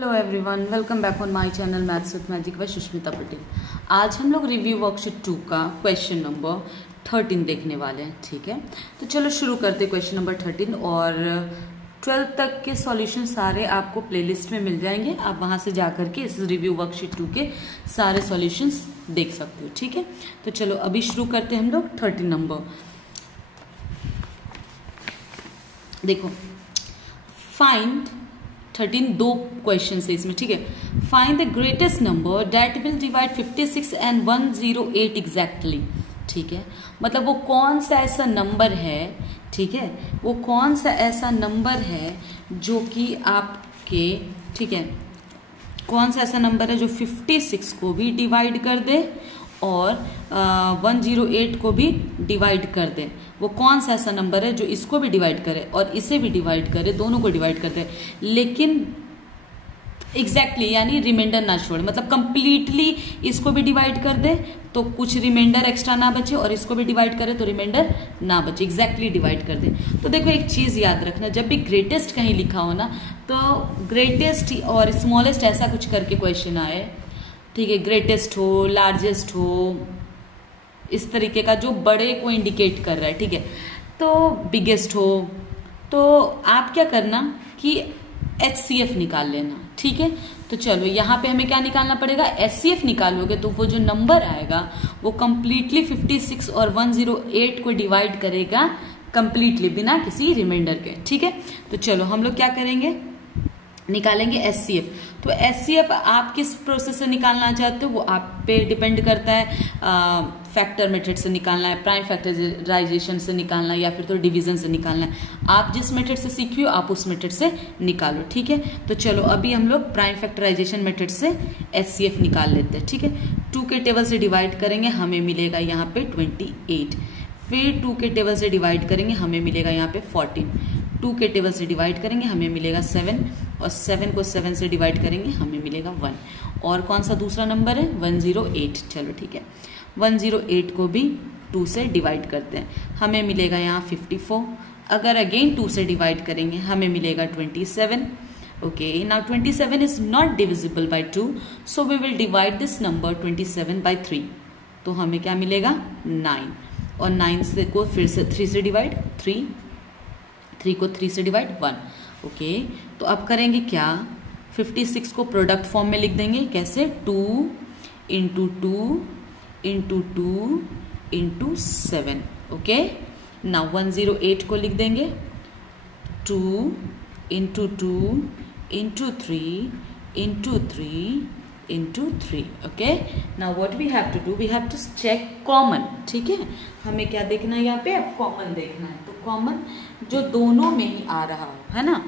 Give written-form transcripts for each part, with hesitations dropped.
Hello everyone, welcome back on my channel maths with magic by Sushmita Patel. आज हम लोग review worksheet 2 का question number 13 देखने वाले हैं। ठीक है, तो चलो शुरू करते हैं क्वेश्चन नंबर 13। और 12 तक के सॉल्यूशन सारे आपको प्लेलिस्ट में मिल जाएंगे। आप वहां से जाकर के इस रिव्यू वर्कशीट 2 के सारे सॉल्यूशंस देख सकते हो। ठीक है, तो चलो अभी शुरू करते हैं हम लोग 13 नंबर। देखो, फाइंड 13 दो क्वेश्चन है इसमें। ठीक है, find the greatest number that will divide 56 and 108 exactly. ठीक है, मतलब वो कौन सा ऐसा नंबर है, ठीक है, वो कौन सा ऐसा नंबर है जो कि आपके, ठीक है, कौन सा ऐसा नंबर है जो 56 को भी डिवाइड कर दे और 108 को भी डिवाइड कर दे। वो कौन सा ऐसा नंबर है जो इसको भी डिवाइड करे और इसे भी डिवाइड करे, दोनों को डिवाइड कर दे, लेकिन एग्जैक्टली यानी रिमाइंडर ना छोड़े। मतलब कंप्लीटली इसको भी डिवाइड कर दे तो कुछ रिमाइंडर एक्स्ट्रा ना बचे, और इसको भी डिवाइड करे तो रिमाइंडर ना बचे, एग्जैक्टली डिवाइड कर दे। तो देखो, एक चीज याद रखना, जब भी ग्रेटेस्ट कहीं लिखा हो ना, तो ग्रेटेस्ट और स्मॉलेस्ट ऐसा कुछ करके क्वेश्चन आए, ठीक है, ग्रेटेस्ट हो, लार्जेस्ट हो, इस तरीके का जो बड़े को इंडिकेट कर रहा है, ठीक है, तो बिगेस्ट हो, तो आप क्या करना कि HCF निकाल लेना। ठीक है, तो चलो यहाँ पे हमें क्या निकालना पड़ेगा, HCF निकालोगे तो वो जो नंबर आएगा वो कंप्लीटली 56 और 108 को डिवाइड करेगा कंप्लीटली, बिना किसी रिमाइंडर के। ठीक है, तो चलो हम लोग क्या करेंगे, निकालेंगे HCF। तो HCF आप किस प्रोसेस से निकालना चाहते हो वो आप पे डिपेंड करता है। फैक्टर मेथड से निकालना है, प्राइम फैक्टराइजेशन से निकालना है, या फिर तो डिवीजन से निकालना है। आप जिस मेथड से सीखी हो आप उस मेथड से निकालो। ठीक है, तो चलो अभी हम लोग प्राइम फैक्टराइजेशन मेथड से HCF निकाल लेते हैं। ठीक है, 2 के टेबल से डिवाइड करेंगे, हमें मिलेगा यहाँ पे 28। फिर 2 के टेबल से डिवाइड करेंगे, हमें मिलेगा यहाँ पे 14। 2 के टेबल से डिवाइड करेंगे, हमें मिलेगा 7, और 7 को 7 से डिवाइड करेंगे, हमें मिलेगा 1। और कौन सा दूसरा नंबर है, 108। चलो ठीक है, 108 को भी 2 से डिवाइड करते हैं, हमें मिलेगा यहाँ 54। अगर अगेन 2 से डिवाइड करेंगे, हमें मिलेगा 27। Okay, now 27 is not divisible by 2, so we will divide this number 27 by 3। तो हमें क्या मिलेगा, 9। और 9 से को फिर से 3 से डिवाइड, 3 को 3 से डिवाइड 1। ओके, तो अब करेंगे क्या, 56 को प्रोडक्ट फॉर्म में लिख देंगे। कैसे, 2 into 2 into 2 into 7। Okay, now 108 को लिख देंगे 2 into 2 into 3 into 3 into 3। Okay, now what we have to do, we have to check common. ठीक है, हमें क्या देखना है यहाँ पे, अब कॉमन देखना है। तो कॉमन जो दोनों में ही आ रहा हो, है ना,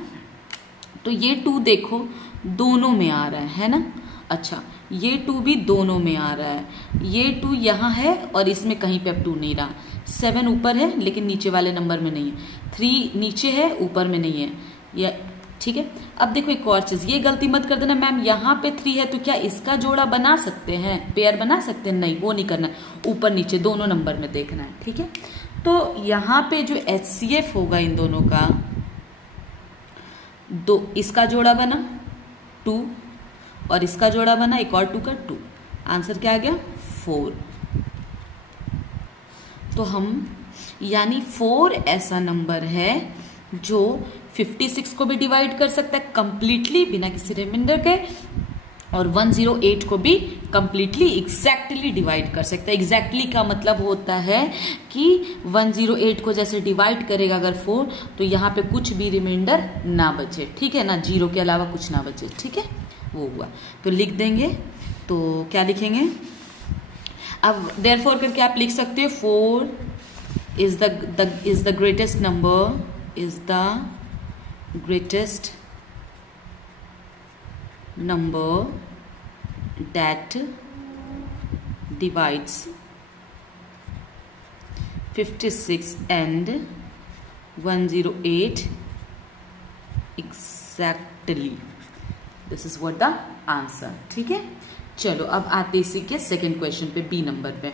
तो ये 2 देखो दोनों में आ रहा है ना। अच्छा, ये 2 भी दोनों में आ रहा है, ये 2 यहाँ है और इसमें कहीं पे अब 2 नहीं रहा। 7 ऊपर है लेकिन नीचे वाले नंबर में नहीं है, 3 नीचे है ऊपर में नहीं है, या ठीक है। अब देखो एक और चीज, ये गलती मत कर देना, मैम यहाँ पे 3 है तो क्या इसका जोड़ा बना सकते हैं, पेयर बना सकते हैं, नहीं, वो नहीं करना, ऊपर नीचे दोनों नंबर में देखना है। ठीक है, तो यहाँ पे जो HCF होगा इन दोनों का, इसका जोड़ा बना 2 और इसका जोड़ा बना एक और 2 का 2, आंसर क्या आ गया, 4। तो हम यानी 4 ऐसा नंबर है जो 56 को भी डिवाइड कर सकता है कंप्लीटली बिना किसी रिमाइंडर के, और 108 को भी कंप्लीटली एग्जैक्टली डिवाइड कर सकता है। एग्जैक्टली का मतलब होता है कि 108 को जैसे डिवाइड करेगा अगर 4, तो यहाँ पे कुछ भी रिमाइंडर ना बचे, ठीक है ना, 0 के अलावा कुछ ना बचे। ठीक है, वो हुआ, तो लिख देंगे। तो क्या लिखेंगे, अब देयरफॉर करके आप लिख सकते हो 4 is the greatest number, is the greatest number that divides 56 and 108 exactly. This is what the answer. ठीक है, चलो अब आते इसी के सेकेंड क्वेश्चन पे, बी नंबर पे।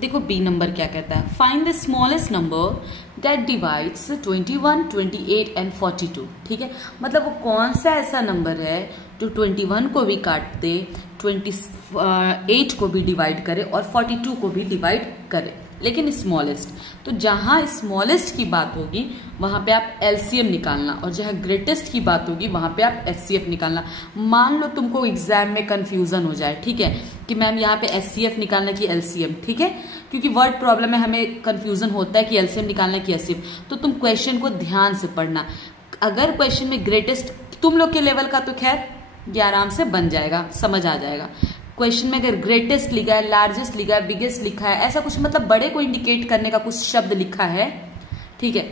देखो बी नंबर क्या कहता है, find the smallest number that divides 21, 28 and 42। ठीक है, मतलब वो कौन सा ऐसा नंबर है जो 21 को भी काट दे, 28 को भी डिवाइड करे और 42 को भी डिवाइड करे, लेकिन स्मॉलेस्ट। तो जहां स्मॉलेस्ट की बात होगी वहां पे आप एलसीएम निकालना, और जहां ग्रेटेस्ट की बात होगी वहां पे आप एचसीएफ निकालना। मान लो तुमको एग्जाम में कंफ्यूजन हो जाए, ठीक है, कि मैम यहाँ पे एचसीएफ निकालना कि एलसीएम, ठीक है, क्योंकि वर्ड प्रॉब्लम में हमें कंफ्यूजन होता है कि एलसीएम निकालना कि एचसीएफ। तो तुम क्वेश्चन को ध्यान से पढ़ना। अगर क्वेश्चन में ग्रेटेस्ट तुम लोग के लेवल का तो खैर ये आराम से बन जाएगा, समझ आ जाएगा। क्वेश्चन में अगर ग्रेटेस्ट लिखा है, लार्जेस्ट लिखा है, बिगेस्ट लिखा है, ऐसा कुछ मतलब बड़े को इंडिकेट करने का कुछ शब्द लिखा है, ठीक है,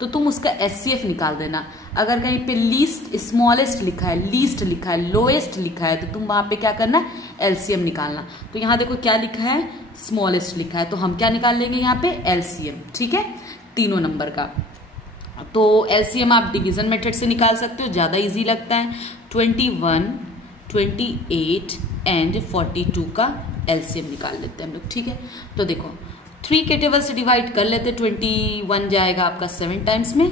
तो तुम उसका एचसीएफ निकाल देना। अगर कहीं पे लीस्ट स्मॉलेस्ट लिखा है, लीस्ट लिखा है, लोएस्ट लिखा है, तो तुम वहां पे क्या करना, एलसीएम निकालना। तो यहाँ देखो क्या लिखा है, स्मॉलेस्ट लिखा है, तो हम क्या निकाल लेंगे यहाँ पे, एलसीएम। ठीक है, तीनों नंबर का। तो एलसीएम आप डिवीजन मेथड से निकाल सकते हो, ज्यादा इजी लगता है। 21, 28 एंड 42 का एलसीएम निकाल लेते हैं हम लोग। ठीक है, तो देखो 3 के टेबल से डिवाइड कर लेते। 21 जाएगा आपका 7 टाइम्स में,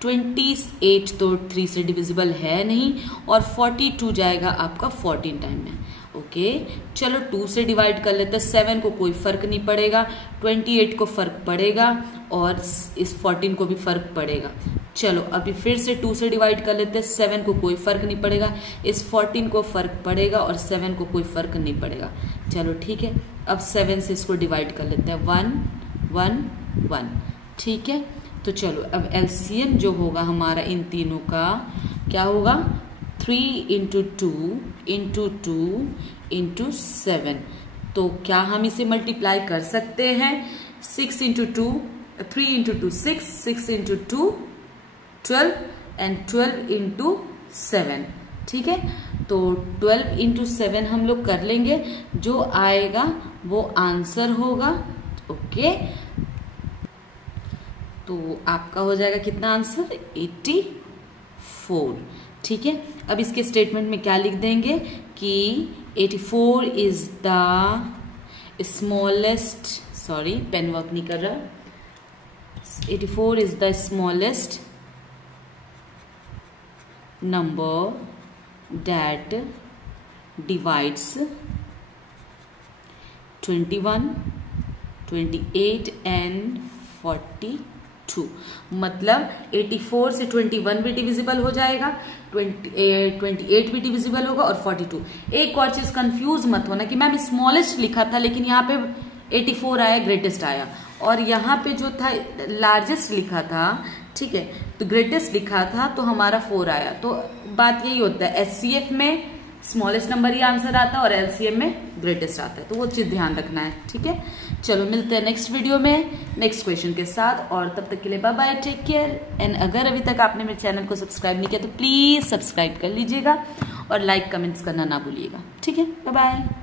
28 तो 3 से डिविजिबल है नहीं, और 42 जाएगा आपका 14 टाइम में। ओके, चलो 2 से डिवाइड कर लेते हैं। 7 को कोई फर्क नहीं पड़ेगा, 28 को फर्क पड़ेगा, और इस 14 को भी फर्क पड़ेगा। चलो अभी फिर से 2 से डिवाइड कर लेते हैं। 7 को कोई फर्क नहीं पड़ेगा, इस 14 को फर्क पड़ेगा, और 7 को कोई फर्क नहीं पड़ेगा। चलो ठीक है, अब 7 से इसको डिवाइड कर लेते हैं। 1, 1, 1। ठीक है, तो चलो अब एलसीएम जो होगा हमारा इन तीनों का क्या होगा, 3 इंटू 2 इंटू 2 इंटू 7। तो क्या हम इसे मल्टीप्लाई कर सकते हैं? 6 into 2, 3 into 2 6, 6 into 2 12 and 12 into 7। ठीक है, तो 12 इंटू 7 हम लोग कर लेंगे, जो आएगा वो आंसर होगा। ओके, तो आपका हो जाएगा कितना आंसर, 84। ठीक है, अब इसके स्टेटमेंट में क्या लिख देंगे कि 84 is the smallest, sorry pen work नहीं कर रहा, 84 is the smallest number that divides 21, 28 and 42। मतलब 84 से 21 भी डिविजिबल हो जाएगा, 28 भी डिविजिबल होगा, और 42। एक और चीज कंफ्यूज मत होना कि मैम स्मॉलेस्ट लिखा था लेकिन यहाँ पे 84 आया, ग्रेटेस्ट आया, और यहाँ पे जो था लार्जेस्ट लिखा था, ठीक है, तो ग्रेटेस्ट लिखा था तो हमारा 4 आया। तो बात यही होता है, एचसीएफ में स्मॉलेस्ट नंबर ही आंसर आता है और एलसीएम में ग्रेटेस्ट आता है, तो वो चीज ध्यान रखना है। ठीक है, चलो मिलते हैं नेक्स्ट वीडियो में नेक्स्ट क्वेश्चन के साथ, और तब तक के लिए bye bye, take care. And अगर अभी तक आपने मेरे चैनल को सब्सक्राइब नहीं किया तो प्लीज सब्सक्राइब कर लीजिएगा, और लाइक कमेंट्स करना ना भूलिएगा। ठीक है, बाय बाय।